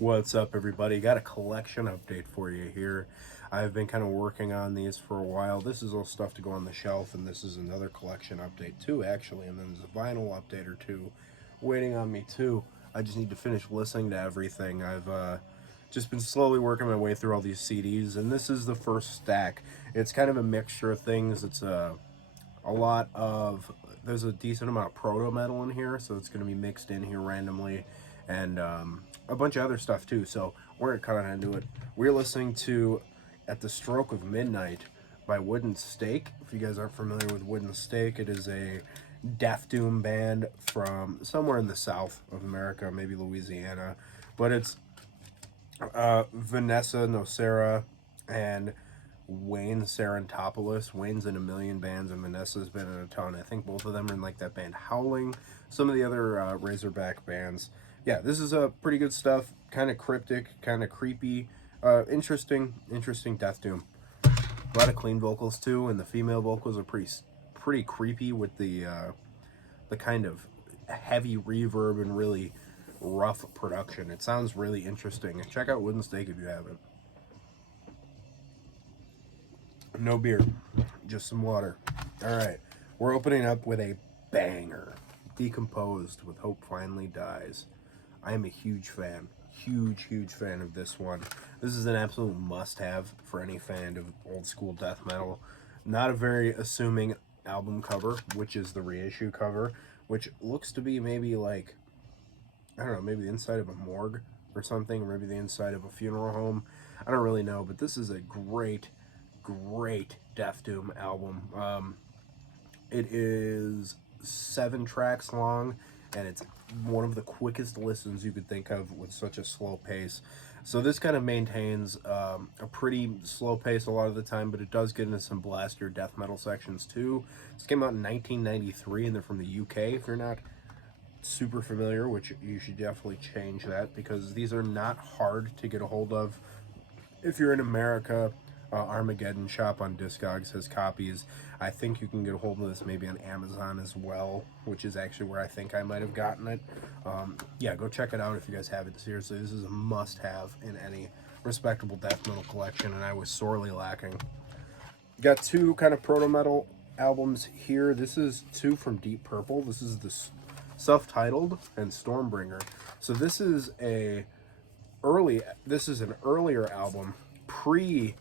What's up, everybody? Got a collection update for you here. I've been kind of working on these for a while. This is all stuff to go on the shelf, and this is another collection update too, actually. And then there's a vinyl update or two waiting on me too. I just need to finish listening to everything. I've just been slowly working my way through all these CDs, and this is the first stack. It's kind of a mixture of things. It's a lot of there's a decent amount of proto-metal in here, so it's going to be mixed in here randomly, and a bunch of other stuff too. So we're going to cut on into it. We're listening to At the Stroke of Midnight by Wooden Stake. If you guys aren't familiar with Wooden Stake, it is a death doom band from somewhere in the south of America, maybe Louisiana, but it's Vanessa Nocera and Wayne Sarantopoulos. Wayne's in a million bands and Vanessa's been in a ton. I think both of them are in like that band Howling, some of the other Razorback bands. Yeah, this is pretty good stuff. Kind of cryptic, kind of creepy, interesting death doom. A lot of clean vocals too, and the female vocals are pretty creepy with the kind of heavy reverb and really rough production. It sounds really interesting. Check out Wooden Stake if you haven't. No beer, just some water. All right, we're opening up with a banger. Decomposed with Hope Finally Dies. I am a huge fan. Huge fan of this one. This is an absolute must-have for any fan of old school death metal. Not a very assuming album cover, which is the reissue cover, which looks to be maybe like, I don't know, maybe the inside of a morgue or something, or maybe the inside of a funeral home. I don't really know, but this is a great Death Doom album. It is 7 tracks long, and it's one of the quickest listens you could think of with such a slow pace. So this kind of maintains a pretty slow pace a lot of the time, but it does get into some blaster death metal sections too. This came out in 1993, and they're from the UK. If you're not super familiar, which you should definitely change that, because these are not hard to get a hold of. If you're in America, Armageddon Shop on Discogs has copies. I think you can get a hold of this maybe on Amazon as well, which is actually where I think I might have gotten it. Yeah, go check it out if you guys have it. Seriously, this is a must-have in any respectable death metal collection, and I was sorely lacking. Got 2 kind of proto-metal albums here. This is 2 from Deep Purple. This is the self-titled and Stormbringer. So this is an earlier album, pre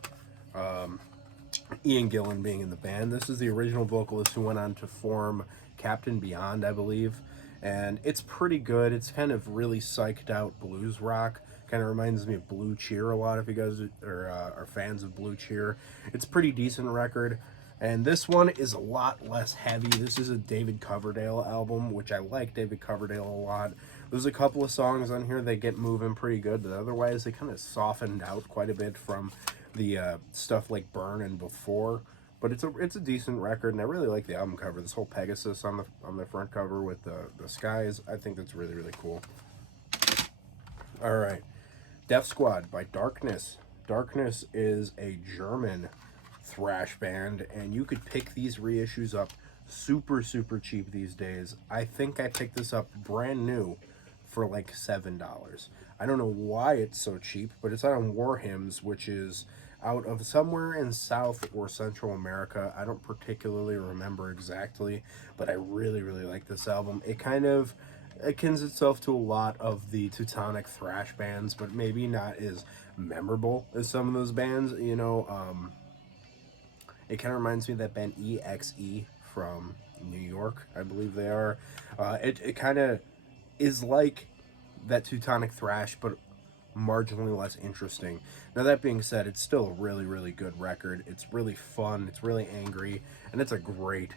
Ian Gillan being in the band. This is the original vocalist who went on to form Captain Beyond, I believe, and it's pretty good. It's kind of really psyched out blues rock. Kind of reminds me of Blue Cheer a lot, if you guys are fans of Blue Cheer. It's a pretty decent record, and this one is a lot less heavy. This is a David Coverdale album, which I like David Coverdale a lot. There's a couple of songs on here that get moving pretty good, but otherwise they kind of softened out quite a bit from the stuff like Burn and before. But it's a decent record, and I really like the album cover. This whole Pegasus on the front cover with the skies, I think that's really cool. All right, Death Squad by Darkness. Darkness is a German thrash band, and you could pick these reissues up super cheap these days. I think I picked this up brand new for like $7. I don't know why it's so cheap, but it's out on War Hymns, which is out of somewhere in South or Central America. I don't particularly remember exactly, but I really like this album. It kind of akins itself to a lot of the Teutonic thrash bands, but maybe not as memorable as some of those bands. You know, it kind of reminds me of that band EXE from New York, I believe they are. It kind of is like that Teutonic thrash, but marginally less interesting. Now that being said, it's still a really good record. It's really fun, it's really angry, and that's a great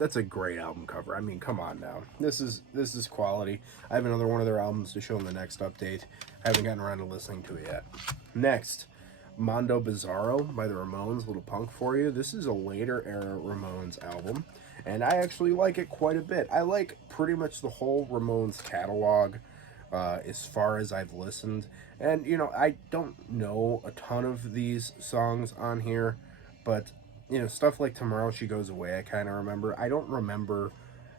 album cover. I mean, come on now. This is quality. I have another one of their albums to show in the next update. I haven't gotten around to listening to it yet. Next, Mondo Bizarro by the Ramones, a little punk for you. This is a later era Ramones album, and I actually like it quite a bit. I like pretty much the whole Ramones catalog as far as I've listened. And, you know, I don't know a ton of these songs on here, but, you know, stuff like Tomorrow She Goes Away, I kind of remember. I don't remember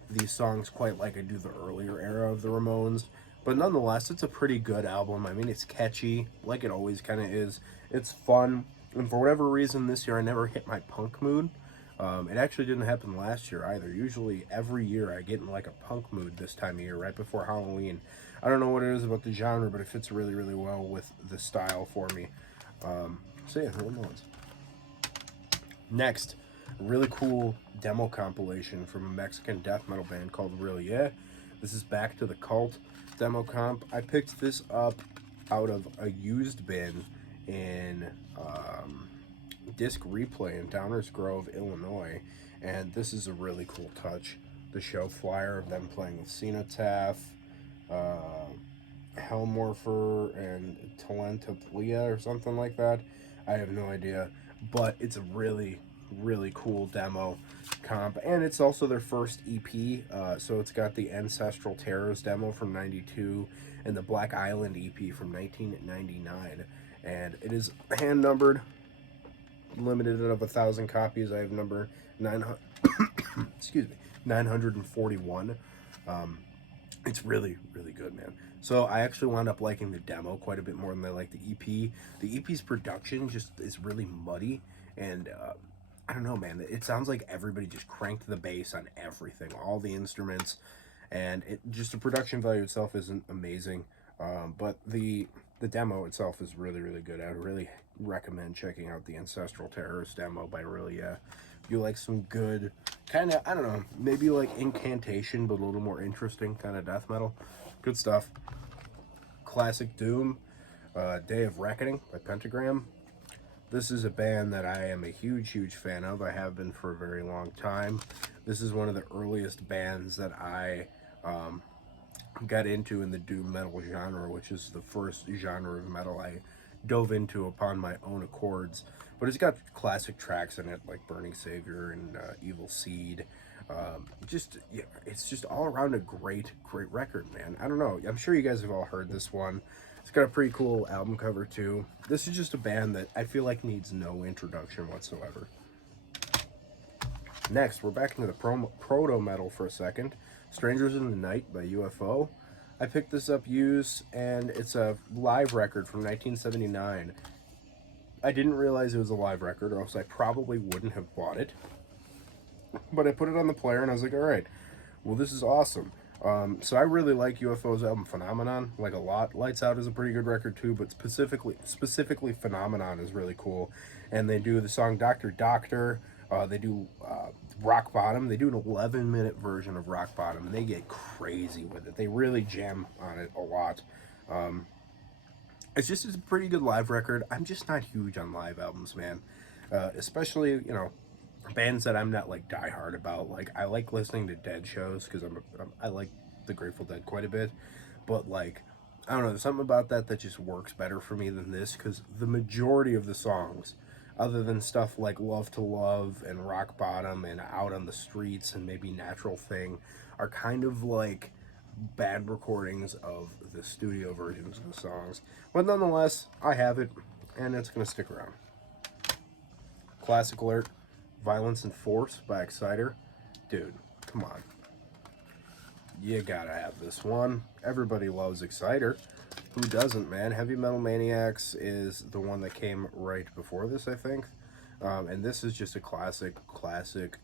these songs quite like I do the earlier era of the Ramones, But nonetheless, it's a pretty good album. I mean, it's catchy, like it always kind of is. It's fun. And for whatever reason, this year I never hit my punk mood. It actually didn't happen last year either. Usually every year I get in like a punk mood this time of year, right before Halloween. I don't know what it is about the genre, but it fits really, really well with the style for me. So yeah, who knows? Next, a really cool demo compilation from a Mexican death metal band called Brilliance. This is Back to the Cult demo comp. I picked this up out of a used bin in Disc Replay in Downers Grove, Illinois, and this is a really cool touch. The show flyer of them playing with Cenotaph, Hellmorpher, and Talentoplia or something like that. I have no idea, but it's a really, really cool demo comp, and it's also their first EP, so it's got the Ancestral Terrors demo from 92 and the Black Island EP from 1999, and it is hand numbered, limited of 1,000 copies. I have number 900 excuse me, 941. It's really, really good, man. So I actually wound up liking the demo quite a bit more than I like the EP. The EP's production just is really muddy, and I don't know, man. It sounds like everybody just cranked the bass on everything, all the instruments, and it just the production value itself isn't amazing. But the demo itself is really, really good. I would really recommend checking out the Ancestral Terrors demo by If you like some good kind of, I don't know, maybe like incantation, but a little more interesting kind of death metal. Good stuff. Classic Doom, Day of Reckoning by Pentagram. This is a band that I am a huge, huge fan of. I have been for a very long time. This is one of the earliest bands that I got into in the doom metal genre, which is the first genre of metal I dove into upon my own accords. But it's got classic tracks in it, like Burning Savior and Evil Seed. Yeah, it's just all around a great, great record, man. I don't know. I'm sure you guys have all heard this one. It's got a pretty cool album cover, too. This is just a band that I feel like needs no introduction whatsoever. Next, we're back into the proto-metal for a second. Strangers in the Night by UFO. I picked this up used, and it's a live record from 1979. I didn't realize it was a live record, or else I probably wouldn't have bought it. But I put it on the player, and I was like, all right, well, this is awesome. So I really like UFO's album Phenomenon, like a lot. Lights Out is a pretty good record too, but specifically Phenomenon is really cool. And they do the song Dr. Doctor. They do Rock Bottom. They do an 11-minute version of Rock Bottom, and they get crazy with it. They really jam on it a lot. It's a pretty good live record. I'm just not huge on live albums, man. Especially, you know, bands that I'm not like diehard about. Like, I like listening to Dead shows because I like the Grateful Dead quite a bit, but like, I don't know, there's something about that just works better for me than this, because the majority of the songs, other than stuff like Love to Love and Rock Bottom and Out on the Streets and maybe Natural Thing, are kind of like bad recordings of the studio versions of the songs. But nonetheless, I have it, and it's gonna stick around. Classic Alert, Violence and Force by Exciter. Dude, come on. You gotta have this one. Everybody loves Exciter. Who doesn't, man? Heavy Metal Maniacs is the one that came right before this, I think. And this is just a classic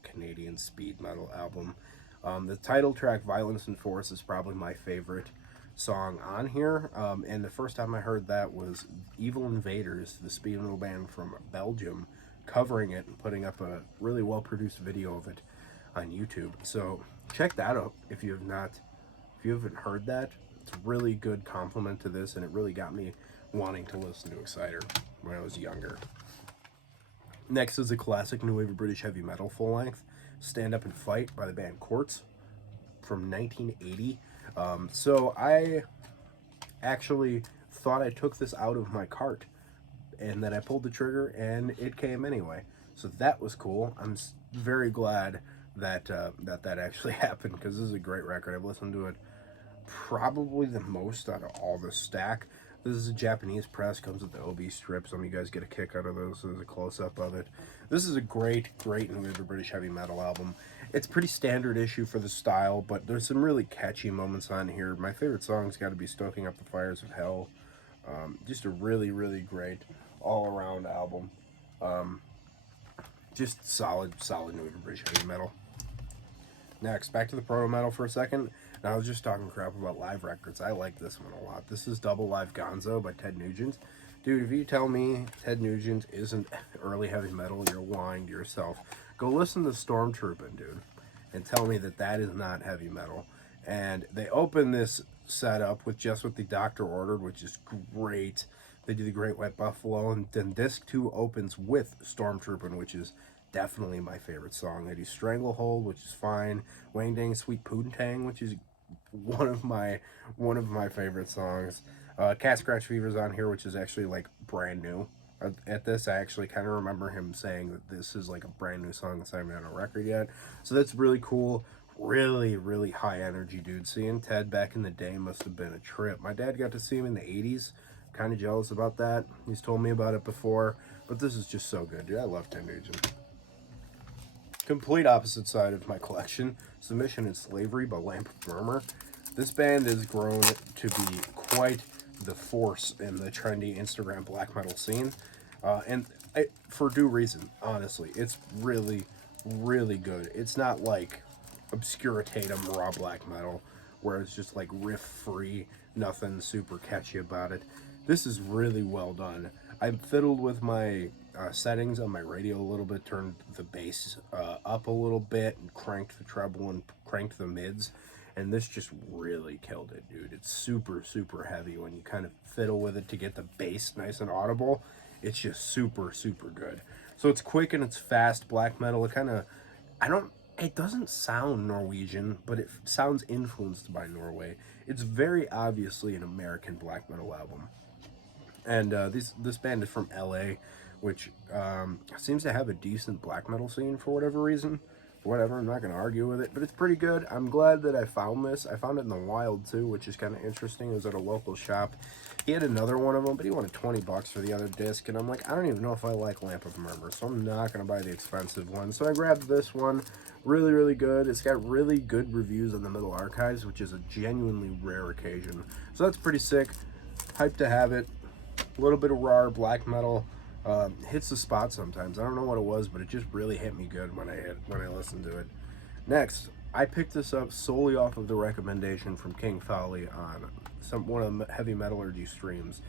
Canadian speed metal album. The title track, Violence and Force, is probably my favorite song on here. And the first time I heard that was Evil Invaders, the speed metal band from Belgium, covering it and putting up a really well-produced video of it on YouTube. So check that out if you haven't heard that. It's a really good compliment to this, and it really got me wanting to listen to Exciter when I was younger. Next is a classic new wave of British heavy metal full-length, Stand Up and Fight by the band Quartz from 1980. So I actually thought I took this out of my cart, and then I pulled the trigger and it came anyway. So that was cool. I'm very glad that that actually happened, because this is a great record. I've listened to it probably the most out of all the stack. This is a Japanese press, comes with the OB strip. Some of you guys get a kick out of those. So there's a close-up of it. This is a great new wave of British heavy metal album. It's pretty standard issue for the style, but there's some really catchy moments on here. My favorite song's got to be Stoking Up the Fires of Hell. Just a really, really great all-around album. Just solid Nugent heavy metal. Next, back to the Proto-metal for a second. Now, I was just talking crap about live records. I like this one a lot. This is Double Live Gonzo by Ted Nugent. Dude, if you tell me Ted Nugent isn't early heavy metal, you're lying to yourself. Go listen to Stormtroopin', dude, and tell me that that is not heavy metal. And they open this setup with Just What the Doctor Ordered, which is great. They do the Great White Buffalo, and then disc 2 opens with Stormtroopin', which is definitely my favorite song. They do Stranglehold, which is fine. Wang Dang Sweet Poontang, which is one of my favorite songs. Cat Scratch Fever's on here, which is actually like brand new. At this, I actually kind of remember him saying that this is like a brand new song that's not even on a record yet. So that's really cool. Really, really high energy, dude. Seeing Ted back in the day must have been a trip. My dad got to see him in the 80s. Kind of jealous about that. He's told me about it before. But this is just so good, dude. I love Ted Nugent. Complete opposite side of my collection. Submission and Slavery by Lamp of Murmur. This band has grown to be quite the force in the trendy Instagram black metal scene. For due reason, honestly. It's really, really good. It's not like obscuritatum raw black metal, where it's just like riff-free, nothing super catchy about it. This is really well done. I fiddled with my settings on my radio a little bit, turned the bass up a little bit, and cranked the treble and cranked the mids, and this just really killed it, dude. It's super, super heavy when you kind of fiddle with it to get the bass nice and audible. It's just super, super good. So it's quick and it's fast black metal. It doesn't sound Norwegian, but it sounds influenced by Norway. It's very obviously an American black metal album. And this band is from LA, which seems to have a decent black metal scene for whatever reason. Whatever, I'm not going to argue with it, but it's pretty good. I'm glad that I found this. I found it in the wild, too, which is kind of interesting. It was at a local shop. He had another one of them, but he wanted 20 bucks for the other disc, and I'm like, I don't even know if I like Lamp of Murmur, so I'm not going to buy the expensive one. So I grabbed this one. Really, really good. It's got really good reviews on the Metal Archives, which is a genuinely rare occasion. So that's pretty sick. Hyped to have it. A little bit of raw black metal. Hits the spot sometimes. I don't know what it was, but it just really hit me good when I listened to it. Next, I picked this up solely off of the recommendation from King Folly on one of the Heavy Metallurgy streams.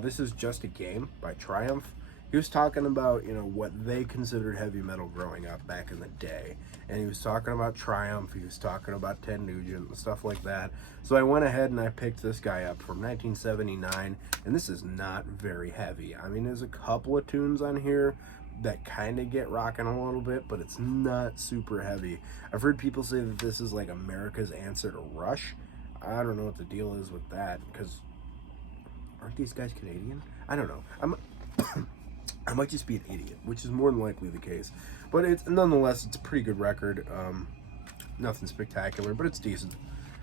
This is Just a Game by Triumph. He was talking about, what they considered heavy metal growing up back in the day. And he was talking about Triumph, he was talking about Ted Nugent and stuff like that. So I went ahead and I picked this guy up from 1979, and this is not very heavy. I mean, there's a couple of tunes on here that kind of get rocking a little bit, but it's not super heavy. I've heard people say that this is like America's answer to Rush. I don't know what the deal is with that, because aren't these guys Canadian? I don't know. I might just be an idiot, which is more than likely the case. But nonetheless, it's a pretty good record. Nothing spectacular, but it's decent.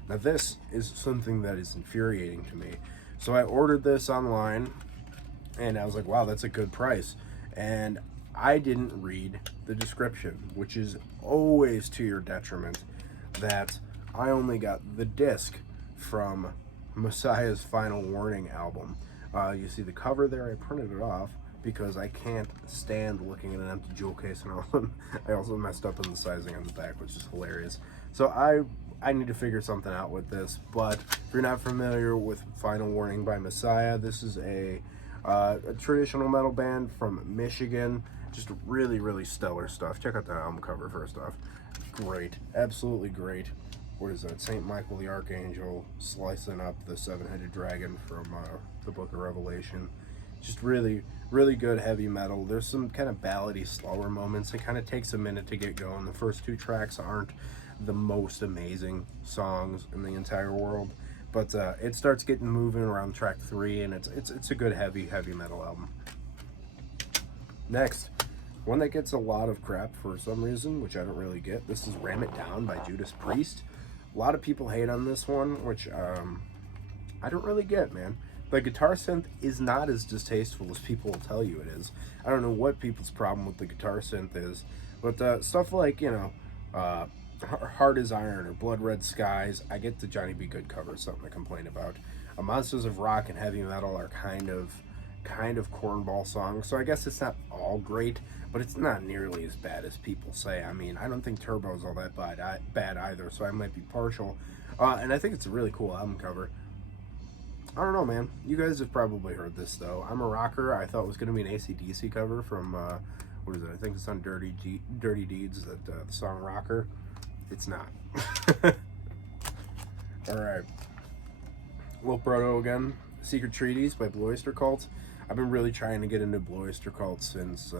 Now this is something that is infuriating to me. So I ordered this online, and I was like, wow, that's a good price. And I didn't read the description, which is always to your detriment, that I only got the disc from Messiah's Final Warning album. You see the cover there, I printed it off, because I can't stand looking at an empty jewel case, and I also messed up in the sizing on the back, which is hilarious. So I need to figure something out with this, but if you're not familiar with Final Warning by Messiah, this is a traditional metal band from Michigan. Just really, really stellar stuff. Check out that album cover first off. Great, absolutely great. What is that? St. Michael the Archangel slicing up the seven-headed dragon from the Book of Revelation. Just really, really good heavy metal. There's some kind of ballady, slower moments. It kind of takes a minute to get going. The first two tracks aren't the most amazing songs in the entire world, but it starts getting moving around track 3, and it's a good heavy metal album. Next, one that gets a lot of crap for some reason, which I don't really get. This is Ram It Down by Judas Priest. A lot of people hate on this one, which I don't really get, man. The guitar synth is not as distasteful as people will tell you it is. I don't know what people's problem with the guitar synth is, but stuff like, Hard as Iron or Blood Red Skies. I get the Johnny B. Good cover, something to complain about. Monsters of Rock and Heavy Metal are kind of cornball songs, so I guess it's not all great, but it's not nearly as bad as people say. I mean, I don't think Turbo's all that bad either, so I might be partial. And I think it's a really cool album cover. I don't know, man. You guys have probably heard this, though. I'm a Rocker. I thought it was going to be an AC/DC cover from, what is it? I think it's on Dirty Deeds, the song Rocker. It's not. Alright. Little Proto again. Secret Treaties by Blue Oyster Cult. I've been really trying to get into Blue Oyster Cult since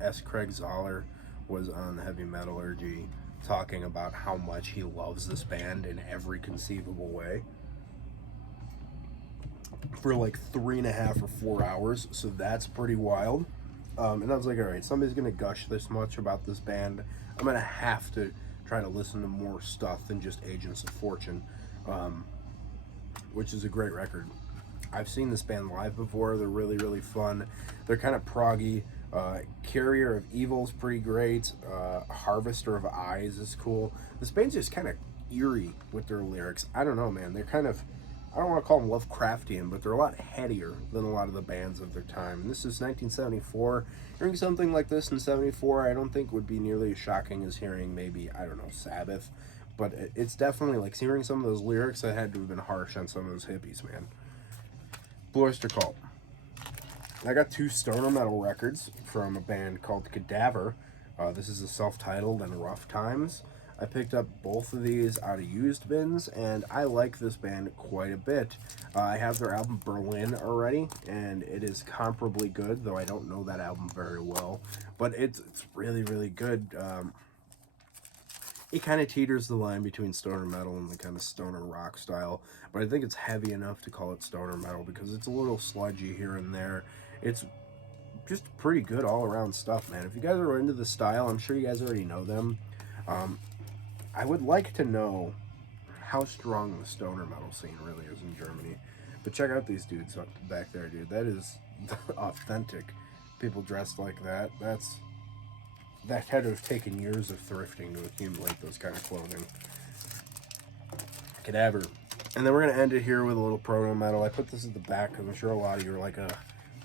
S. Craig Zoller was on the Heavy Metallurgy talking about how much he loves this band in every conceivable way for like 3.5 or 4 hours, so that's pretty wild. And I was like, all right, somebody's gonna gush this much about this band. I'm gonna have to try to listen to more stuff than just Agents of Fortune, which is a great record. I've seen this band live before. They're really, really fun. They're kind of proggy. Carrier of Evil's pretty great. Harvester of Eyes is cool. This band's just kind of eerie with their lyrics. I don't know, man. They're kind of, I don't want to call them Lovecraftian, but they're a lot headier than a lot of the bands of their time. And this is 1974. Hearing something like this in 74, I don't think would be nearly as shocking as hearing maybe, I don't know, Sabbath. But it's definitely like hearing some of those lyrics that had to have been harsh on some of those hippies, man. Blue Oyster Cult. I got 2 stoner metal records from a band called Cadaver. This is a self-titled and Rough Times. I picked up both of these out of used bins, and I like this band quite a bit. I have their album Berlin already, and it is comparably good, though I don't know that album very well. But it's really, really good. It kind of teeters the line between stoner metal and the kind of stoner rock style, but I think it's heavy enough to call it stoner metal because it's a little sludgy here and there. It's just pretty good all-around stuff, man. If you guys are into the style, I'm sure you guys already know them. I would like to know how strong the stoner metal scene really is in Germany. But check out these dudes up back there, dude. That is authentic. People dressed like that. That had to have taken years of thrifting to accumulate those kind of clothing. Cadaver. And then we're going to end it here with a little proto-metal. I put this at the back because I'm sure a lot of you are like,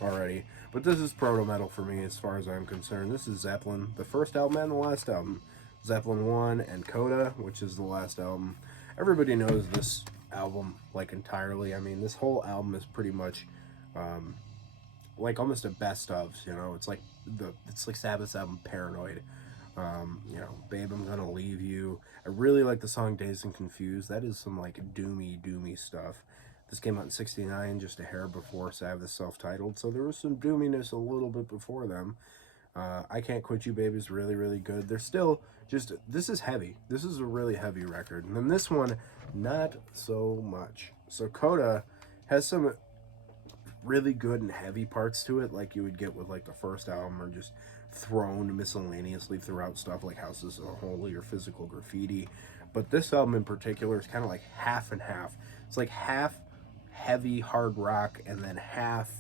already. But this is proto-metal for me as far as I'm concerned. This is Zeppelin, the first album and the last album. Zeppelin 1 and Coda, which is the last album. Everybody knows this album, like, entirely. I mean, this whole album is pretty much, like, almost a best of, you know? It's like Sabbath's album Paranoid. You know, Babe, I'm Gonna Leave You. I really like the song Dazed and Confused. That is some, like, doomy stuff. This came out in 69, just a hair before Sabbath self-titled, so there was some doominess a little bit before them. I Can't Quit You, Babe is really, really good. They're still just, this is heavy. This is a really heavy record. And then this one, not so much. So Coda has some really good and heavy parts to it, like you would get with like the first album, or just thrown miscellaneously throughout stuff like Houses of Holy or Physical Graffiti. But this album in particular is kind of like half and half. It's like half heavy hard rock and then half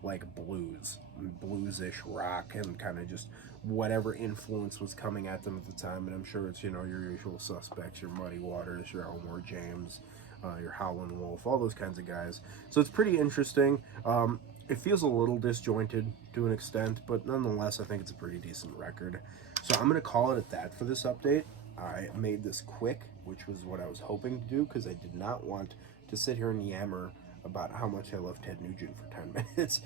like bluesish rock, and kind of just whatever influence was coming at them at the time. And I'm sure it's, you know, your usual suspects, your Muddy Waters, your Elmore James, your Howlin' Wolf, all those kinds of guys. So it's pretty interesting. It feels a little disjointed to an extent, but nonetheless I think it's a pretty decent record. So I'm gonna call it at that for this update. I made this quick, which was what I was hoping to do, because I did not want to sit here and yammer about how much I love Ted Nugent for 10 minutes.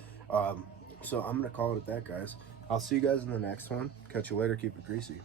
So I'm going to call it at that, guys. I'll see you guys in the next one. Catch you later. Keep it greasy.